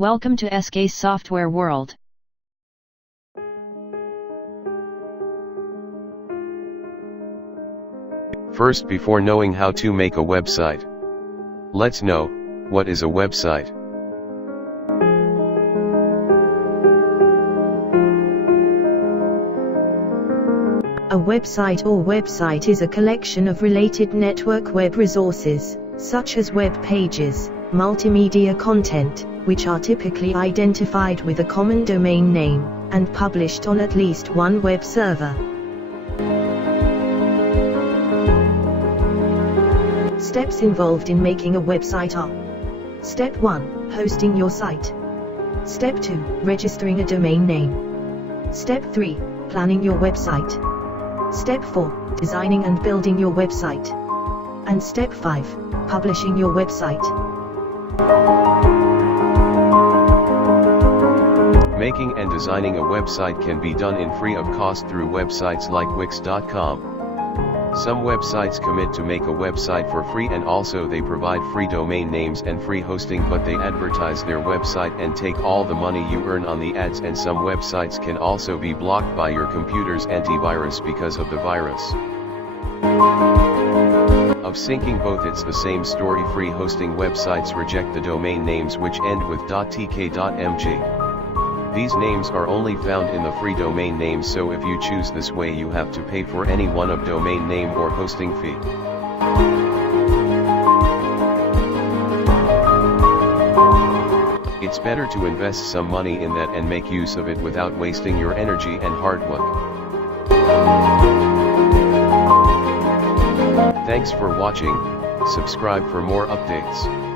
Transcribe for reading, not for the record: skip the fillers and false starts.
Welcome to SK Software World. First, before knowing how to make a website, let's know what is a website. A website or website is a collection of related network web resources, such as web pages, multimedia content, which are typically identified with a common domain name, and published on at least one web server. Steps involved in making a website are: Step 1. Hosting your site. Step 2. Registering a domain name. Step 3. Planning your website. Step 4. Designing and building your website. And Step 5. Publishing your website. Making and designing a website can be done in free of cost through websites like Wix.com. Some websites commit to make a website for free, and also they provide free domain names and free hosting, but they advertise their website and take all the money you earn on the ads, and some websites can also be blocked by your computer's antivirus because of the virus. Of syncing both, it's the same story. Free hosting websites reject the domain names which end with .tk.mg. These names are only found in the free domain names, so if you choose this way you have to pay for any one of domain name or hosting fee. It's better to invest some money in that and make use of it without wasting your energy and hard work. Thanks for watching. Subscribe for more updates.